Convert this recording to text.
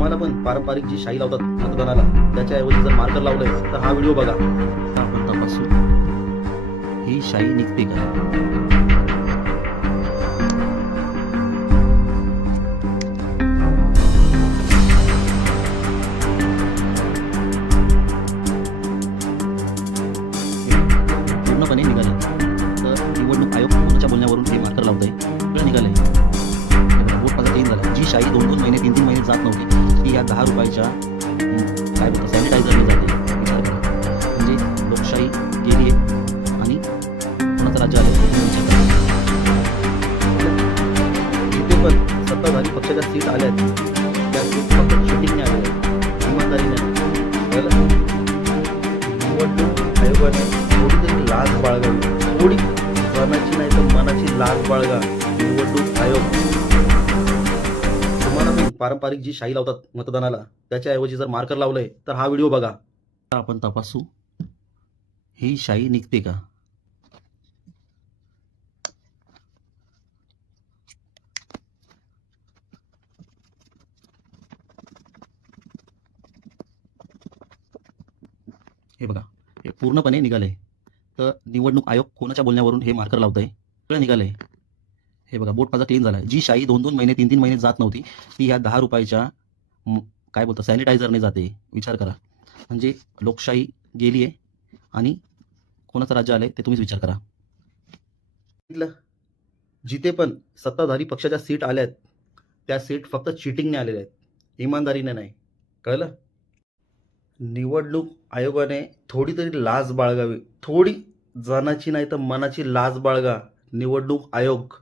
तुम्हाला पण पारंपरिक जी शाई लावतात मतदानाला त्याच्याऐवजी जर मार्कर लावलंय तर हा व्हिडिओ बघा. आपण तपासू ही शाई निघते का. पूर्णपणे निघाले तर निवडणूक आयोग कोणाच्या बोलण्यावरून हे मार्कर लावत आहे. सगळं निघालंय. वोट माझा क्लीन झाला. जी शाई 2-2 महिने 3-3 महिने जात नव्हती ती या 10 रुपयाच्या काय बोलतात सॅनिटायझरने जाते. विचार करा. म्हणजे लोकशाही गेली आहे आणि कोणाचं राज्य आलं हे विचार करा. जिथे पण सत्ताधारी पक्षाच्या सीट आल्या त्या सीट फक्त चिटिंगने आल्या आहेत, इमानदारीने नाही. कळलं? निवडणूक आयोगाने थोडी तरी लाज बाळगावी. थोडी मनाची नाही तर मनाची लाज बाळगा. निवडणूक आयोग तुम्हाला पण पारंपरिक जी शाई लावतात मतदानाला त्याच्याऐवजी जर मार्कर लावलंय तर हा व्हिडिओ बघा. आपण तपासू ही शाई निघते का. हे बघा हे पूर्णपणे निघालंय तर निवडणूक आयोग कोणाच्या बोलण्यावरून हे मार्कर लावत आहे. सगळं निघालंय. हे बघा बोट माझा क्लीन झाला. जी शाई 2-2 महिने 3-3 महिने जात नव्हती ती ह्या 10 रुपयाच्या काय बोलतात सॅनिटायझरने जाते. विचार करा. म्हणजे लोकशाही गेली आहे आणि कोणाचं राज्य आलंय ते तुम्हीच विचार करा. जिथे पण सत्ताधारी पक्षाच्या सीट आल्या त्या सीट फक्त चिटिंगने आलेल्या आहेत, इमानदारीने नाही. कळलं? निवडणूक आयोगाने थोडी तरी लाज बाळगावी. थोडी जनाची नाही तर मनाची लाज बाळगा. निवडणूक आयोग